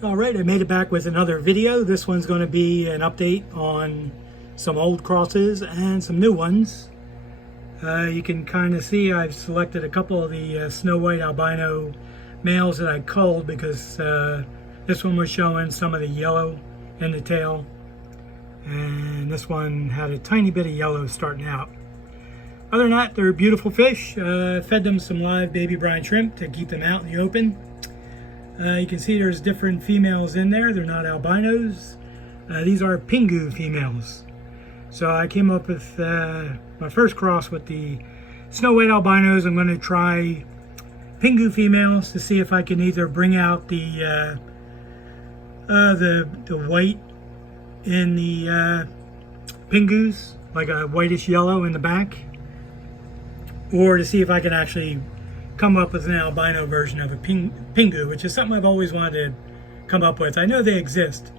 Alright, I made it back with another video. This one's going to be an update on some old crosses and some new ones. You can kind of see I've selected a couple of the snow white albino males that I culled because this one was showing some of the yellow in the tail, and this one had a tiny bit of yellow starting out. Other than that, they're beautiful fish. Fed them some live baby brine shrimp to keep them out in the open. You can see there's different females in there. They're not albinos. These are Pingu females. So I came up with my first cross with the snow white albinos. I'm going to try Pingu females to see if I can either bring out the white in the Pingus, like a whitish yellow in the back, or to see if I can actually come up with an albino version of a Pingu, which is something I've always wanted to come up with. I know they exist.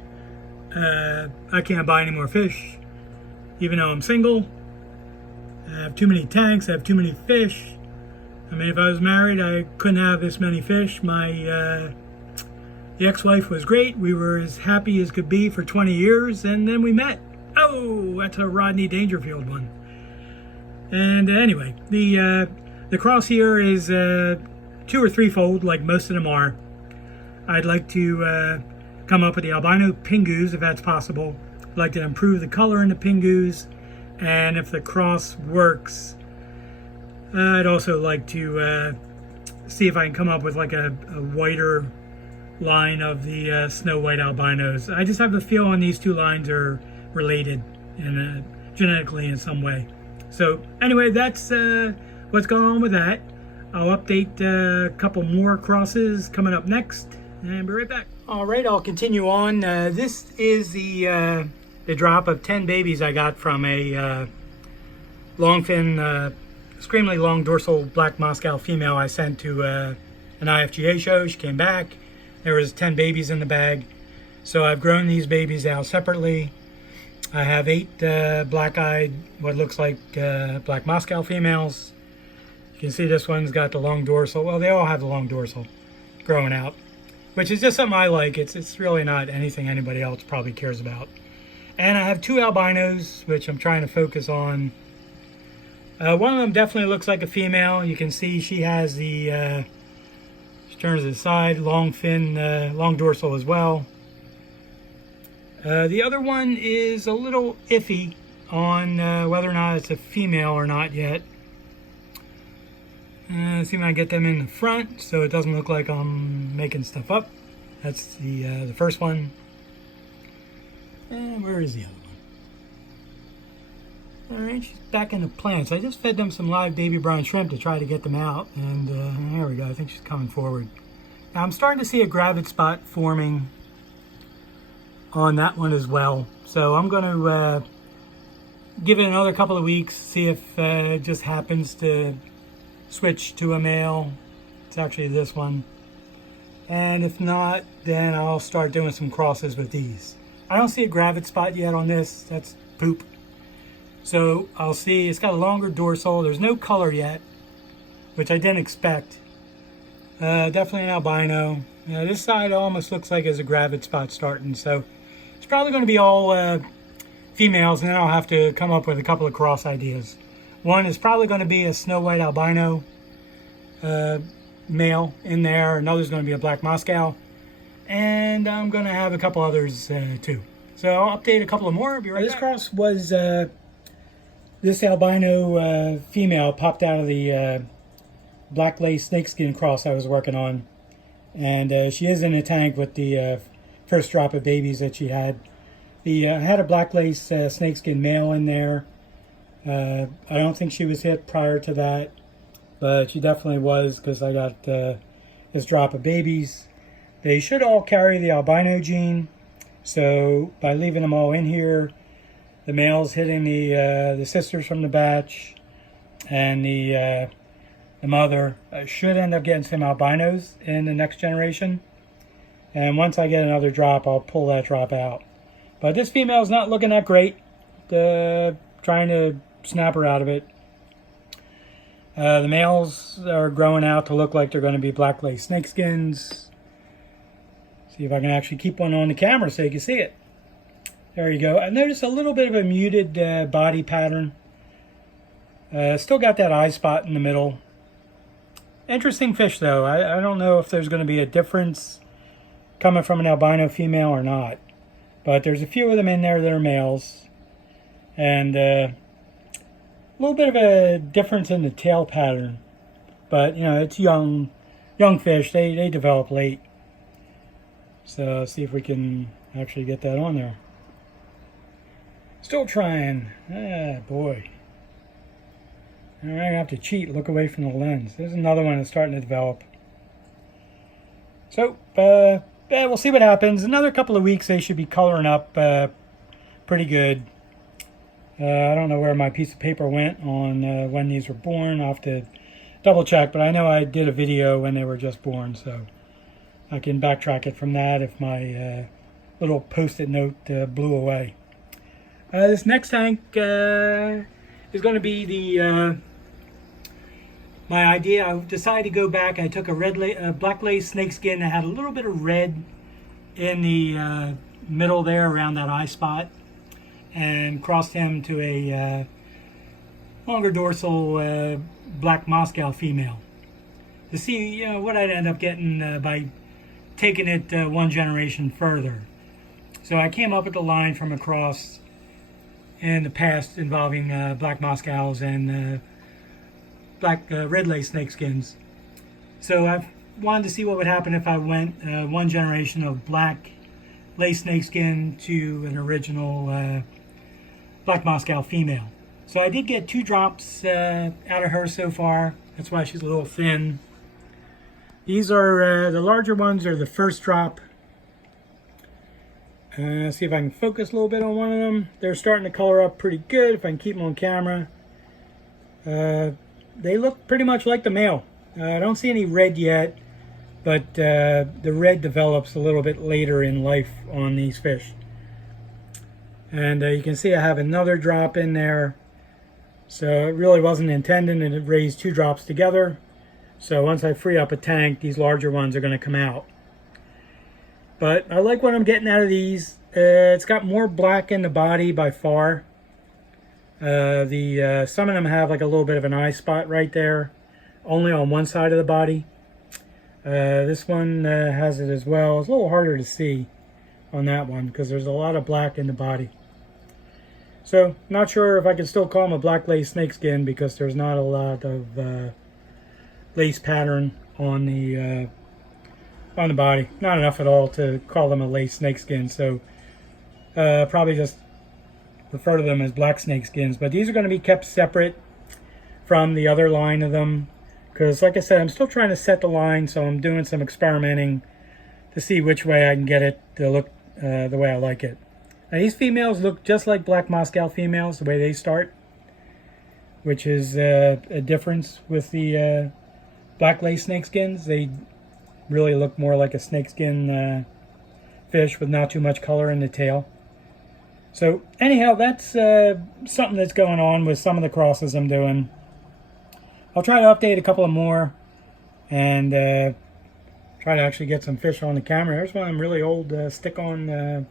I can't buy any more fish, even though I'm single. I have too many tanks, I have too many fish. I mean, if I was married, I couldn't have this many fish. The ex-wife was great. We were as happy as could be for 20 years, and then we met. Oh, that's a Rodney Dangerfield one. And anyway, the cross here is 2 or 3 fold, like most of them are. I'd like to come up with the albino Pingus, if that's possible. I'd like to improve the color in the Pingus, and if the cross works, I'd also like to see if I can come up with like a whiter line of the snow white albinos. I just have a feeling these two lines are related genetically in some way. So anyway, that's what's going on with that. I'll update a couple more crosses coming up next, and be right back. All right, I'll continue on. This is the drop of 10 babies I got from a longfin, extremely long dorsal black Moscow female I sent to an IFGA show. She came back. There was 10 babies in the bag. So I've grown these babies out separately. I have 8 black-eyed, what looks like black Moscow females. You can see this one's got the long dorsal. Well, they all have the long dorsal growing out, which is just something I like. It's really not anything anybody else probably cares about. And I have 2 albinos, which I'm trying to focus on. One of them definitely looks like a female. You can see she has the, she turns to the side, long fin, long dorsal as well. The other one is a little iffy on whether or not it's a female or not yet. See if I can get them in the front so it doesn't look like I'm making stuff up. That's the first one. And where is the other one? Alright, she's back in the plants. I just fed them some live baby brown shrimp to try to get them out. And there we go. I think she's coming forward. Now I'm starting to see a gravid spot forming on that one as well. So I'm going to give it another couple of weeks, see if it just happens to switch to a male. It's actually this one. And if not, then I'll start doing some crosses with these. I don't see a gravid spot yet on this. That's poop. So I'll see. It's got a longer dorsal. There's no color yet, which I didn't expect. Definitely an albino. This side almost looks like there's a gravid spot starting. So it's probably going to be all females, and then I'll have to come up with a couple of cross ideas. One is probably going to be a snow white albino male in there. Another's going to be a black Moscow. And I'm going to have a couple others too. So I'll update a couple of more. I'll be right back. This cross was, this albino female popped out of the black lace snakeskin cross I was working on. And she is in a tank with the first drop of babies that she had. I had a black lace snakeskin male in there. I don't think she was hit prior to that, but she definitely was because I got this drop of babies. They should all carry the albino gene, so by leaving them all in here, the males hitting the sisters from the batch, and the mother should end up getting some albinos in the next generation. And once I get another drop, I'll pull that drop out. But this female is not looking that great. Trying to snap her out of it. The males are growing out to look like they're going to be black lace snakeskins. See if I can actually keep one on the camera so you can see it. There you go. I noticed a little bit of a muted body pattern. Still got that eye spot in the middle. Interesting fish though. I don't know if there's going to be a difference coming from an albino female or not. But there's a few of them in there that are males. And a little bit of a difference in the tail pattern. But, you know, it's young fish. They develop late. So let's see if we can actually get that on there. Still trying. Ah, boy. All right, I have to cheat. Look away from the lens. There's another one that's starting to develop. So, we'll see what happens. Another couple of weeks, they should be coloring up pretty good. I don't know where my piece of paper went on when these were born. I'll have to double check, but I know I did a video when they were just born, so I can backtrack it from that if my little post-it note blew away. This next tank is going to be the my idea. I decided to go back. I took a black lace snakeskin that had a little bit of red in the middle there around that eye spot, and crossed him to a longer dorsal black Moscow female to see, you know, what I'd end up getting by taking it one generation further. So I came up with the line from across in the past involving black Moscows and black red lace snakeskins. So I wanted to see what would happen if I went one generation of black lace snakeskin to an original black Moscow female. So I did get 2 drops out of her so far. That's why she's a little thin. These are the larger ones are the first drop. See if I can focus a little bit on one of them. They're starting to color up pretty good if I can keep them on camera. They look pretty much like the male. I don't see any red yet, but the red develops a little bit later in life on these fish. And you can see I have another drop in there. So it really wasn't intended, and it raised 2 drops together. So once I free up a tank, these larger ones are going to come out. But I like what I'm getting out of these. It's got more black in the body by far. Some of them have like a little bit of an eye spot right there, only on one side of the body. This one has it as well. It's a little harder to see on that one because there's a lot of black in the body. So not sure if I can still call them a black lace snakeskin because there's not a lot of lace pattern on the body. Not enough at all to call them a lace snakeskin. So probably just refer to them as black snakeskins. But these are going to be kept separate from the other line of them because, like I said, I'm still trying to set the line, so I'm doing some experimenting to see which way I can get it to look the way I like it. Now, these females look just like black Moscow females, the way they start, which is a difference with the black lace snakeskins. They really look more like a snakeskin fish with not too much color in the tail. So anyhow, that's something that's going on with some of the crosses I'm doing. I'll try to update a couple of more and try to actually get some fish on the camera. There's one of them really old stick-on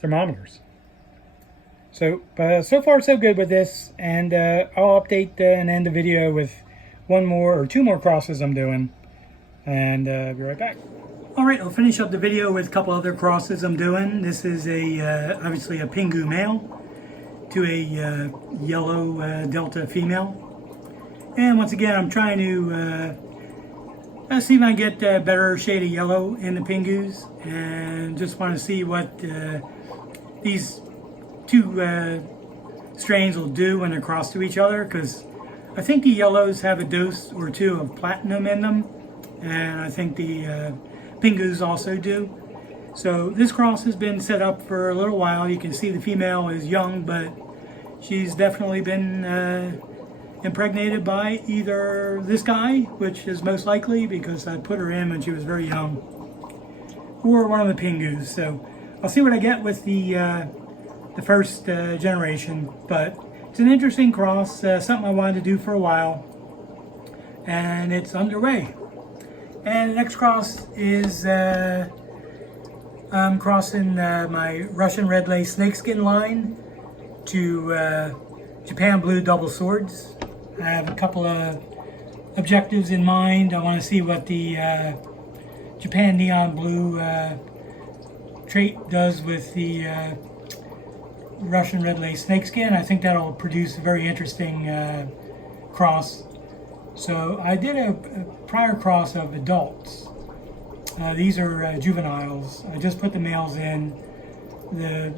thermometers. So so far so good with this, and I'll update and end the video with 1 more or 2 more crosses I'm doing, and be right back. Alright, I'll finish up the video with a couple other crosses I'm doing. This is obviously a Pingu male to a yellow Delta female. And once again, I'm trying to see if I can get a better shade of yellow in the Pingus, and just want to see what these 2 strains will do when they're crossed to each other, because I think the yellows have a dose or 2 of platinum in them, and I think the Pingus also do. So this cross has been set up for a little while. You can see the female is young, but she's definitely been impregnated by either this guy, which is most likely because I put her in when she was very young, or one of the Pingus. So I'll see what I get with the first generation, but it's an interesting cross, something I wanted to do for a while, and it's underway. And the next cross is I'm crossing my Russian red lace snakeskin line to Japan blue double swords. I have a couple of objectives in mind. I want to see what the Japan neon blue trait does with the Russian red lace snakeskin. I think that'll produce a very interesting cross. So I did a prior cross of adults. These are juveniles. I just put the males in. The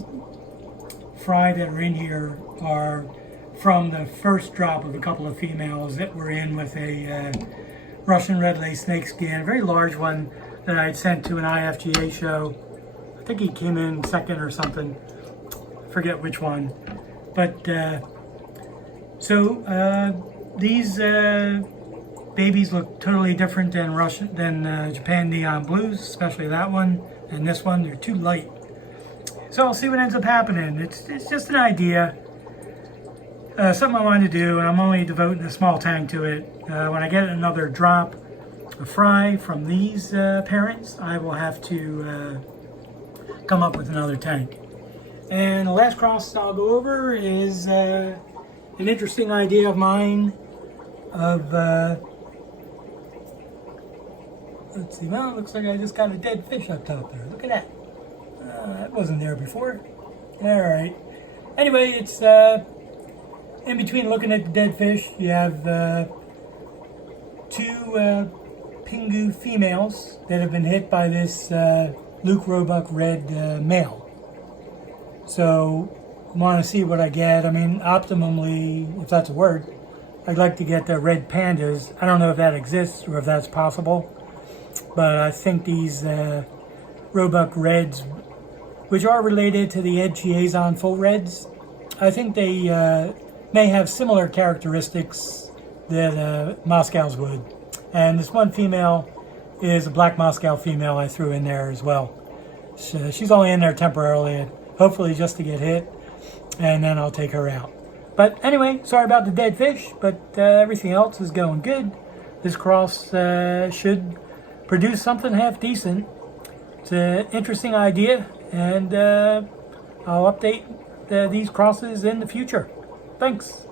fry that are in here are from the first drop of a couple of females that were in with a Russian red lace snakeskin, a very large one that I had sent to an IFGA show. I think he came in second or something. I forget which one. But these babies look totally different than Japan neon blues, especially that one and this one. They're too light. So I'll see what ends up happening. It's just an idea, something I wanted to do, and I'm only devoting a small tank to it. When I get another drop of fry from these parents, I will have to come up with another tank. And the last cross I'll go over is an interesting idea of mine of, let's see, well, it looks like I just got a dead fish up top there. Look at that. That wasn't there before. All right. Anyway, it's in between looking at the dead fish, you have two Pingu females that have been hit by this Luke Roebuck red male. So I want to see what I get. I mean, optimally, if that's a word, I'd like to get the red pandas. I don't know if that exists or if that's possible, but I think these Roebuck reds, which are related to the Ed Chiazon full reds, I think they may have similar characteristics that Moscows would. And this one female is a black Moscow female I threw in there as well. She's only in there temporarily, hopefully just to get hit, and then I'll take her out. But anyway, sorry about the dead fish, but everything else is going good. This cross should produce something half decent. It's an interesting idea, and I'll update these crosses in the future. Thanks.